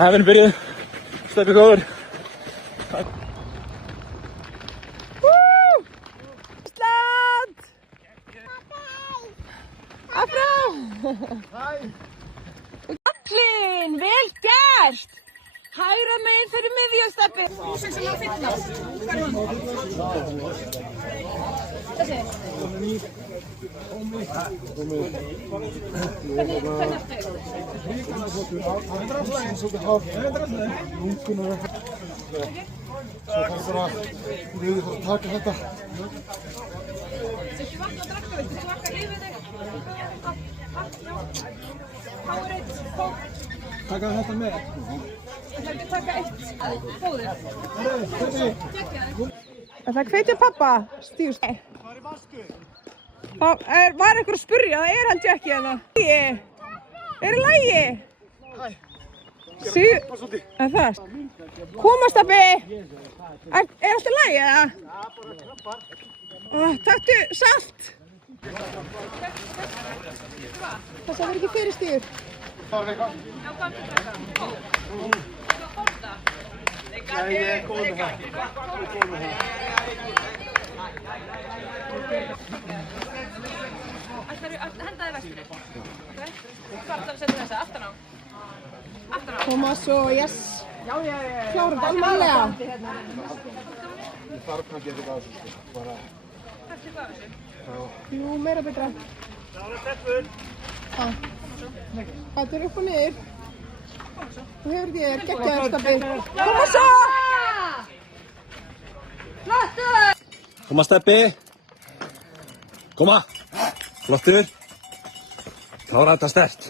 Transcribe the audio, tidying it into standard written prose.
Æfinn byrjuð, Stebbi góður. Ísland! Áfram! Allin, vel gert! Hægra megin fyrir miðju, Stebbi. Þessi. Taka þetta með. Það er ekki að taka eitt fóður. Það hvetja pappa, Stígur. Það var einhver að spyrja, það er hann Jackie hérna. Er í lagi? Er það? Koma, Stebbi! Er allt í lagi, eða? Taktu salt! Það verður ekki fyrir, Stígur. Ég er góð með það. Ætlarðu að henda þig vestunni? Hvað ætlarðu að setja þessa? Aftan á? Aftan á? Thomas og yes. Já. Klárum þetta alveg. Ég þarf kannski eitthvað á þessu, bara. Þarf eitthvað á þessu? Já. Jú, meira betra. Klára stelpur. Þetta er upp og niður. Þú hefur ekki geggjaður, Stebbi. Koma svo! Flottur! Koma, Stebbi. Koma. Flottur. Klára þetta sterkt.